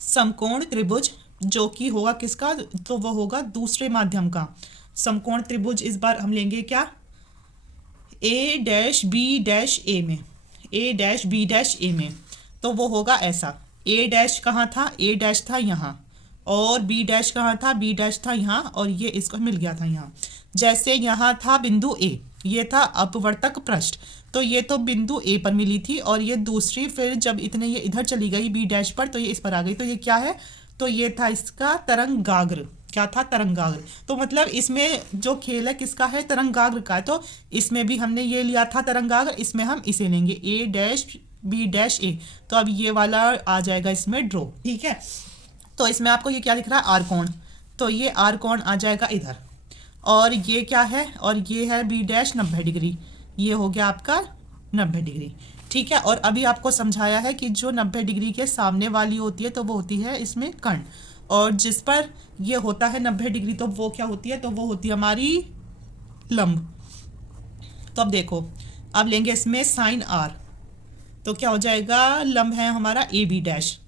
समकोण त्रिभुज जो कि होगा किसका, तो वो होगा दूसरे माध्यम का समकोण त्रिभुज। इस बार हम लेंगे क्या, ए डैश बी डैश ए में, ए डैश बी डैश ए में। तो वो होगा ऐसा, ए डैश कहाँ था, ए डैश था यहाँ, और बी डैश कहाँ था, बी डैश था यहाँ, और ये इसको मिल गया था यहाँ। जैसे यहाँ था बिंदु ए, ये था अपवर्तक पृष्ठ, तो ये तो बिंदु ए पर मिली थी, और ये दूसरी फिर जब इतने ये इधर चली गई बी डैश पर तो ये इस पर आ गई। तो ये क्या है, तो ये था इसका तरंगाग्र। क्या था, तरंगाग्र। तो मतलब इसमें जो खेल है किसका है, तरंगाग्र का है। तो इसमें भी हमने ये लिया था तरंगाग्र, इसमें हम इसे लेंगे ए डैश बी डैश ए। तो अब ये वाला आ जाएगा इसमें ड्रॉ, ठीक है। तो इसमें आपको ये क्या दिख रहा है, आर कोण। तो ये आर कोण आ जाएगा इधर, और ये क्या है, और ये है बी डैश 90 डिग्री, ये हो गया आपका 90 डिग्री, ठीक है। और अभी आपको समझाया है कि जो 90 डिग्री के सामने वाली होती है तो वो होती है इसमें कर्ण, और जिस पर ये होता है 90 डिग्री तो वो क्या होती है, तो वो होती है हमारी लंब। तो अब देखो, अब लेंगे इसमें साइन आर, तो क्या हो जाएगा, लंब है हमारा A B dash,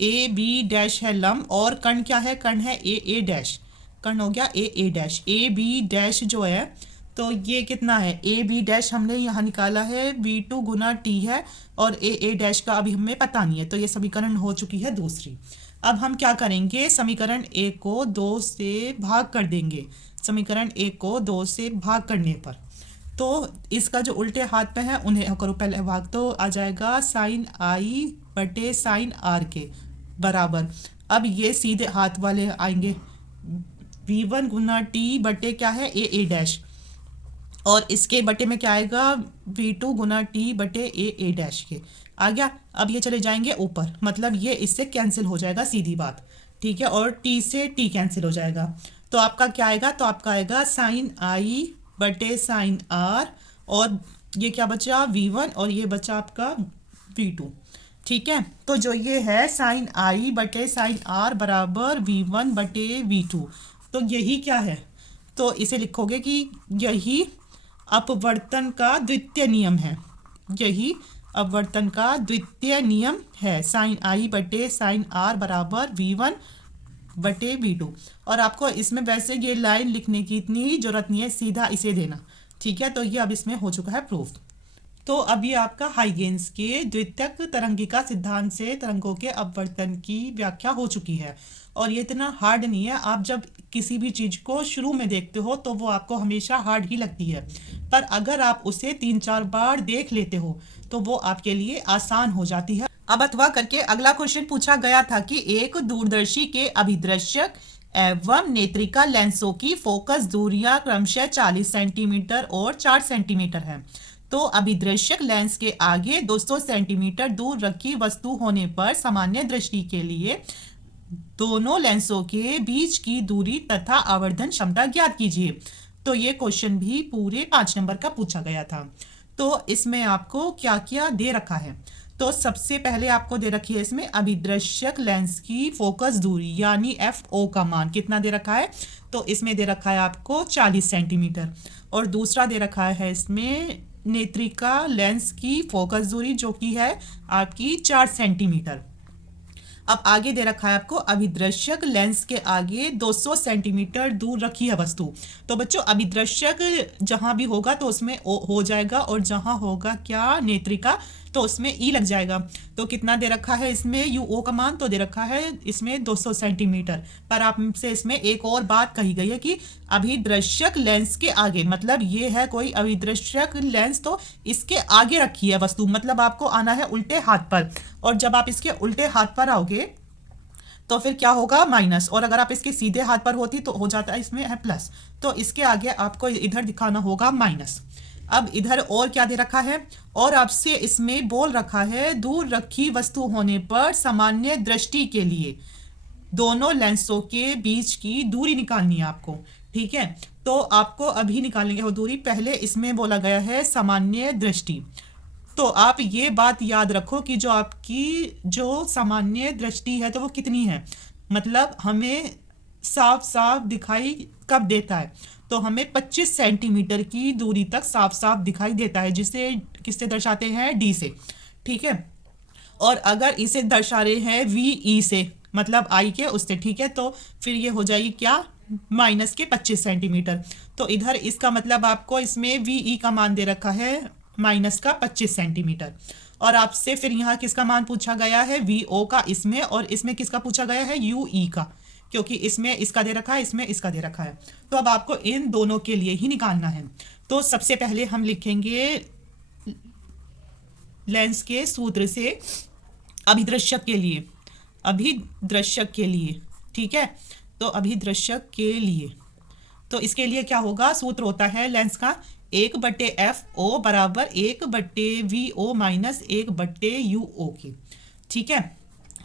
A B dash है लंब, और कर्ण क्या है, कर्ण है ए डैश, कर्ण हो गया ए डैश। ए बी डैश जो है तो ये कितना है, ए बी डैश हमने यहाँ निकाला है V2 गुना टी है, और ए डैश का अभी हमें पता नहीं है। तो ये समीकरण हो चुकी है दूसरी। अब हम क्या करेंगे, समीकरण 1 को 2 से भाग कर देंगे। समीकरण 1 को 2 से भाग करने पर तो इसका जो उल्टे हाथ पे है उन्हें करो पहले भाग, तो आ जाएगा साइन आई बटे साइन आर के बराबर। अब ये सीधे हाथ वाले आएंगे, V1 गुना टी बटे क्या है ए डैश, और इसके बटे में क्या आएगा, V2 गुना टी बटे ए डैश के आ गया। अब ये चले जाएंगे ऊपर, मतलब ये इससे कैंसिल हो जाएगा सीधी बात, ठीक है। और टी से टी कैंसिल हो जाएगा, तो आपका क्या आएगा, तो आपका आएगा साइन आई बटे साइन आर, और ये क्या बचा V1, और ये बचा आपका V2, ठीक है। तो जो ये है साइन आई बटे साइन आर बराबर V1 बटे V2, तो यही क्या है, तो इसे लिखोगे कि यही अपवर्तन का द्वितीय नियम है, यही अपवर्तन का द्वितीय नियम है। साइन आई बटे साइन आर बराबर V1 बटे V2। और आपको इसमें वैसे ये लाइन लिखने की इतनी जरूरत नहीं है, सीधा इसे देना, ठीक है। तो ये अब इसमें हो चुका है प्रूफ। तो अब ये आपका हाइगेन्स के द्वितीयक तरंगिका सिद्धांत से तरंगों के अपवर्तन की व्याख्या हो चुकी है, और ये इतना हार्ड नहीं है। आप जब किसी भी चीज़ को शुरू में देखते हो तो वो आपको हमेशा हार्ड ही लगती है, पर अगर आप उसे 3-4 बार देख लेते हो तो वो आपके लिए आसान हो जाती है। अब अथवा करके अगला क्वेश्चन पूछा गया था कि एक दूरदर्शी के अभिदृश्यक एवं नेत्रिका लेंसों की फोकस दूरियां क्रमशः 40 सेंटीमीटर और 4 सेंटीमीटर है। तो अभिदृश्यक लेंस के आगे 200 सेंटीमीटर दूर रखी वस्तु होने पर सामान्य दृष्टि के लिए दोनों लेंसों के बीच की दूरी तथा आवर्धन क्षमता ज्ञात कीजिए। तो ये क्वेश्चन भी पूरे 5 नंबर का पूछा गया था। तो इसमें आपको क्या क्या दे रखा है, तो सबसे पहले आपको दे रखी है इसमें अभिदृश्यक लेंस की फोकस दूरी यानी FO का मान कितना दे रखा है, तो इसमें दे रखा है आपको 40 सेंटीमीटर, और दूसरा दे रखा है इसमें नेत्रिका लेंस की फोकस दूरी जो कि है आपकी 4 सेंटीमीटर। अब आगे दे रखा है आपको अभिदृश्यक लेंस के आगे 200 सेंटीमीटर दूर रखी है वस्तु। तो बच्चों अभिदृश्यक जहां भी होगा तो उसमें ओ हो जाएगा, और जहां होगा क्या नेत्रिका तो उसमें ई लग जाएगा। तो कितना दे रखा है इसमें UO का मान, तो दे रखा है इसमें 200 सेंटीमीटर। पर आपसे इसमें एक और बात कही गई है कि अभिदृश्यक लेंस के आगे, मतलब ये है कोई अभिदृश्यक लेंस तो इसके आगे रखी है वस्तु, मतलब आपको आना है उल्टे हाथ पर, और जब आप इसके उल्टे हाथ पर आओगे तो फिर क्या होगा माइनस, और अगर आप इसके सीधे हाथ पर होती तो हो जाता है इसमें है प्लस। तो इसके आगे आपको इधर दिखाना होगा माइनस, अब इधर और क्या दे रखा है, और आपसे इसमें बोल रखा है दूर रखी वस्तु होने पर सामान्य दृष्टि के लिए दोनों लेंसों के बीच की दूरी निकालनी है आपको। ठीक है, तो आपको अभी निकालेंगे वो दूरी, पहले इसमें बोला गया है सामान्य दृष्टि। तो आप ये बात याद रखो कि जो आपकी जो सामान्य दृष्टि है तो वो कितनी है, मतलब हमें साफ साफ दिखाई कब देता है, तो हमें 25 सेंटीमीटर की दूरी तक साफ साफ दिखाई देता है, जिसे किससे दर्शाते हैं, डी से। ठीक है, और अगर इसे दर्शा रहे हैं वी ई से, मतलब आई के उससे, ठीक है, तो फिर ये हो जाएगी क्या, माइनस के 25 सेंटीमीटर। तो इधर इसका मतलब आपको इसमें वी ई का मान दे रखा है माइनस का 25 सेंटीमीटर, और आपसे फिर यहाँ किसका मान पूछा गया है, वी ओ का इसमें, और इसमें किसका पूछा गया है, यू ई का, क्योंकि इसमें इसका दे रखा है, इसमें इसका दे रखा है। तो अब आपको इन दोनों के लिए ही निकालना है। तो सबसे पहले हम लिखेंगे लेंस के सूत्र से अभिदृश्यक के लिए, अभिदृश्यक के लिए, ठीक है, तो अभिदृश्यक के लिए, तो इसके लिए क्या होगा, सूत्र होता है लेंस का 1/F_O बराबर 1/VO माइनस 1/UO की। ठीक है,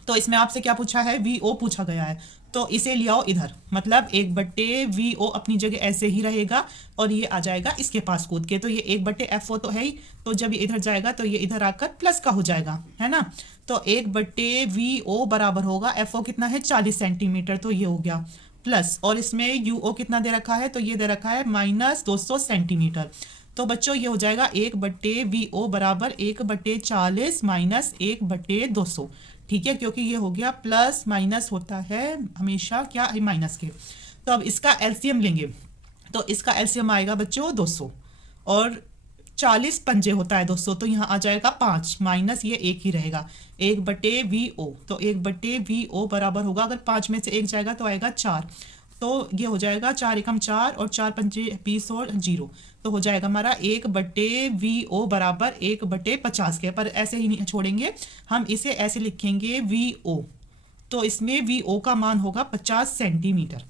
तो इसमें आपसे क्या पूछा है, VO पूछा गया है, तो इसे ले आओ इधर, मतलब 1/VO अपनी जगह ऐसे ही रहेगा, और ये आ जाएगा इसके पास कूद के, तो ये 1/FO तो है ही, तो जब ये इधर जाएगा तो ये इधर आकर प्लस का हो जाएगा, है ना। तो 1/VO बराबर होगा, FO कितना है 40 सेंटीमीटर, तो ये हो गया प्लस, और इसमें UO कितना दे रखा है, तो ये दे रखा है -200 सेंटीमीटर। तो बच्चों ये हो जाएगा 1/VO बराबर 1/40 माइनस 1/200। ठीक है, क्योंकि ये हो गया प्लस माइनस होता है हमेशा क्या, माइनस के। तो अब इसका एलसीएम लेंगे, तो इसका एलसीएम आएगा बच्चों 200, और 40 पंजे होता है 200, तो यहाँ आ जाएगा 5 माइनस ये 1 ही रहेगा 1/VO, तो 1/VO बराबर होगा, अगर 5 में से 1 जाएगा तो आएगा 4, तो ये हो जाएगा 4 एकम 4 और 4 पंजे 20 और 0, तो हो जाएगा हमारा 1/VO बराबर 1/50 के, पर ऐसे ही नहीं छोड़ेंगे हम, इसे ऐसे लिखेंगे VO, तो इसमें VO का मान होगा 50 सेंटीमीटर।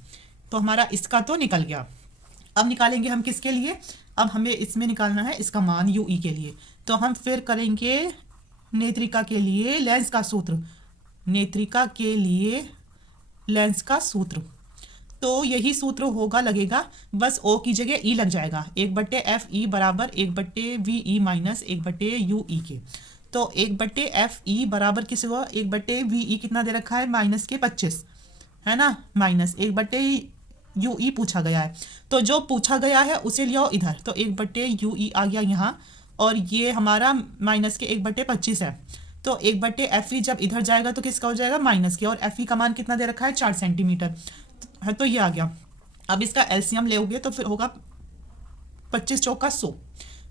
तो हमारा इसका तो निकल गया। अब निकालेंगे हम किसके लिए, अब हमें इसमें निकालना है इसका मान UE के लिए, तो हम फिर करेंगे नेत्रिका के लिए लेंस का सूत्र, नेत्रिका के लिए लेंस का सूत्र, तो यही सूत्र होगा लगेगा, बस O की जगह E लग जाएगा, 1/FE बराबर 1/VE माइनस 1/UE के। तो 1/FE बराबर किस हुआ, 1/VE कितना दे रखा है माइनस के 25, है ना, माइनस 1/UE पूछा गया है, तो जो पूछा गया है उसे लिया इधर, तो 1/UE आ गया यहाँ, और ये हमारा माइनस के 1/25 है, तो 1/FE जब इधर जाएगा तो किसका हो जाएगा, माइनस के, और FE का मान कितना दे रखा है 4 सेंटीमीटर है, तो ये आ गया। अब इसका एलसीएम लेओगे तो फिर होगा 25 चौका 100,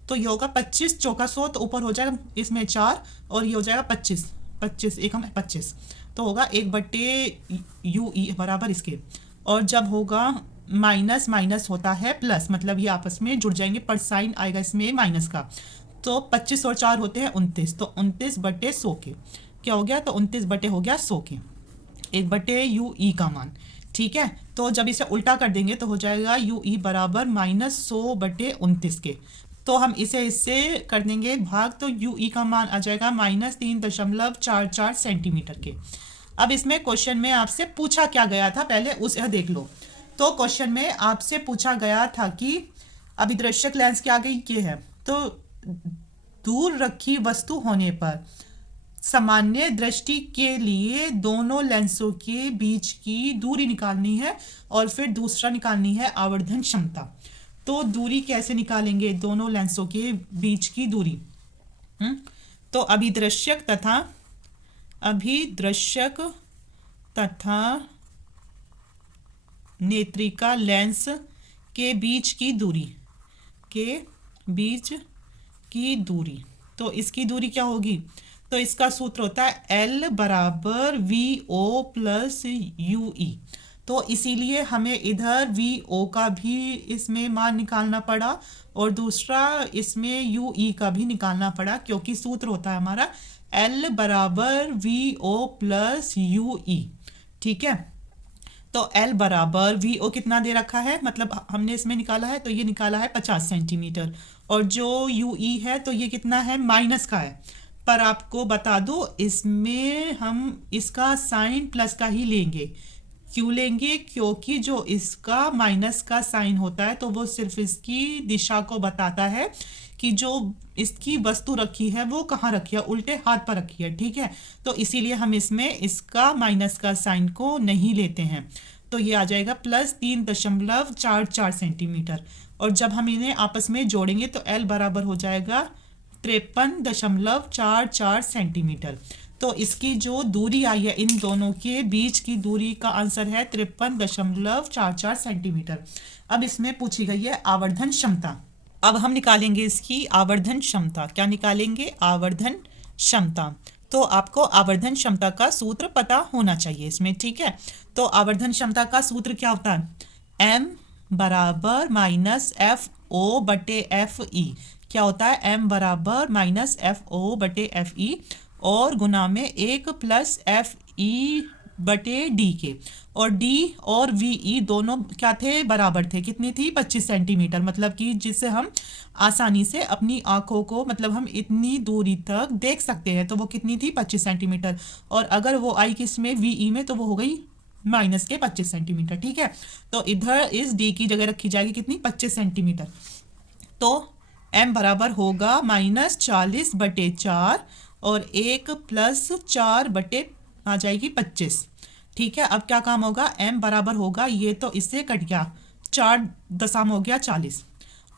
तो ये होगा 25 चौका 100, तो ऊपर हो जाएगा इसमें 4, और ये हो जाएगा 25, 25 एक हम 25, तो होगा 1/UE बराबर इसके, और जब होगा माइनस माइनस होता है प्लस, मतलब ये आपस में जुड़ जाएंगे, पर साइन आएगा इसमें माइनस का, तो 25 और 4 होते हैं 29, तो 29/100 के क्या हो गया, तो 29 हो गया 100 के, 1/UE का मान। ठीक है, तो जब इसे उल्टा कर देंगे तो हो जाएगा UE बराबर -100/29 के, तो हम इसे इससे कर देंगे भाग, तो UE का मान आ जाएगा -3.44 सेंटीमीटर के। अब इसमें क्वेश्चन में आपसे पूछा क्या गया था, पहले उसे देख लो। तो क्वेश्चन में आपसे पूछा गया था कि अभिदृश्यक लेंस के आगे ये है, तो दूर रखी वस्तु होने पर सामान्य दृष्टि के लिए दोनों लेंसों के बीच की दूरी निकालनी है, और फिर दूसरा निकालनी है आवर्धन क्षमता। तो दूरी कैसे निकालेंगे, दोनों लेंसों के बीच की दूरी, तो अभिदृश्यक तथा नेत्रिका लेंस के बीच की दूरी, तो इसकी दूरी क्या होगी, तो इसका सूत्र होता है L बराबर VO प्लस UE, तो इसीलिए हमें इधर VO का भी इसमें मान निकालना पड़ा, और दूसरा इसमें UE का भी निकालना पड़ा, क्योंकि सूत्र होता है हमारा L बराबर VO प्लस UE। ठीक है, तो L बराबर VO कितना दे रखा है, मतलब हमने इसमें निकाला है, तो ये निकाला है 50 सेंटीमीटर। और जो UE है तो ये कितना है, माइनस का है। पर आपको बता दो इसमें हम इसका साइन प्लस का ही लेंगे। क्यों लेंगे, क्योंकि जो इसका माइनस का साइन होता है तो वो सिर्फ इसकी दिशा को बताता है कि जो इसकी वस्तु रखी है वो कहाँ रखी है, उल्टे हाथ पर रखी है, ठीक है। तो इसीलिए हम इसमें इसका माइनस का साइन को नहीं लेते हैं। तो ये आ जाएगा +3.44 सेंटीमीटर। और जब हम इन्हें आपस में जोड़ेंगे तो L बराबर हो जाएगा 53.44 सेंटीमीटर। तो इसकी जो दूरी आई है इन दोनों के बीच की दूरी का आंसर है 53.44 सेंटीमीटर। अब इसमें पूछी गई है आवर्धन क्षमता। अब हम निकालेंगे इसकी आवर्धन क्षमता। क्या निकालेंगे, आवर्धन क्षमता। तो आपको आवर्धन क्षमता का सूत्र पता होना चाहिए इसमें, ठीक है। तो आवर्धन क्षमता का सूत्र क्या होता है, M बराबर -FO/FE। क्या होता है, M बराबर -FO/FE और गुना में 1 + FE/D के। और D और VE दोनों क्या थे, बराबर थे। कितनी थी, 25 सेंटीमीटर। मतलब कि जिससे हम आसानी से अपनी आंखों को, मतलब हम इतनी दूरी तक देख सकते हैं, तो वो कितनी थी, 25 सेंटीमीटर। और अगर वो आई किस में, VE में, तो वो हो गई माइनस के 25 सेंटीमीटर, ठीक है। तो इधर इस D की जगह रखी जाएगी कितनी, 25 सेंटीमीटर। तो M बराबर होगा -40/4 और 1 + 4 आ जाएगी 25, ठीक है। अब क्या काम होगा, M बराबर होगा, ये तो इससे कट गया, 4 दशम हो गया 40,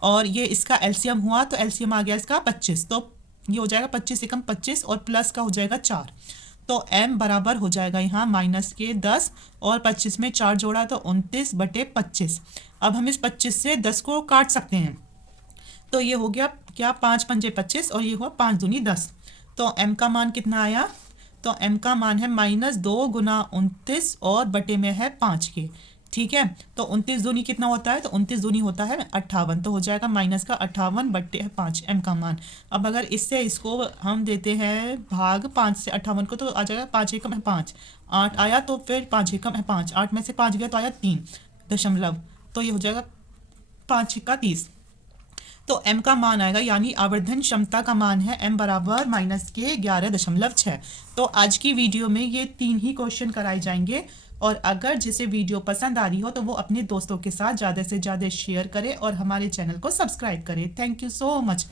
और ये इसका एलसीएम हुआ तो एलसीएम आ गया इसका 25। तो ये हो जाएगा 25 एकम 25 और प्लस का हो जाएगा 4। तो M बराबर हो जाएगा यहाँ -10 और 25 में 4 जोड़ा तो 29/25। अब हम इस 25 से 10 को काट सकते हैं। तो ये हो गया क्या, 5 × 5 = 25 और ये हुआ 5 दूनी 10। तो M का मान कितना आया, तो M का मान है -2 × 29 और बटे में है 5 के, ठीक है। तो 29 दूनी कितना होता है, तो 29 दूनी होता है 58। तो हो जाएगा -58/5 M का मान। अब अगर इससे इसको हम देते हैं भाग 5 से 58 को, तो आ जाएगा 5 एकम है 5, 8 आया, तो फिर 5 एकम है 5, 8 में से 5 गया तो आया 3 दशमलव, तो ये हो जाएगा 5 × 30। तो M का मान आएगा, यानी आवर्धन क्षमता का मान है M बराबर -11.6। तो आज की वीडियो में ये 3 ही क्वेश्चन कराए जाएंगे। और अगर जिसे वीडियो पसंद आ रही हो तो वो अपने दोस्तों के साथ ज़्यादा से ज़्यादा शेयर करे और हमारे चैनल को सब्सक्राइब करे। Thank you so much.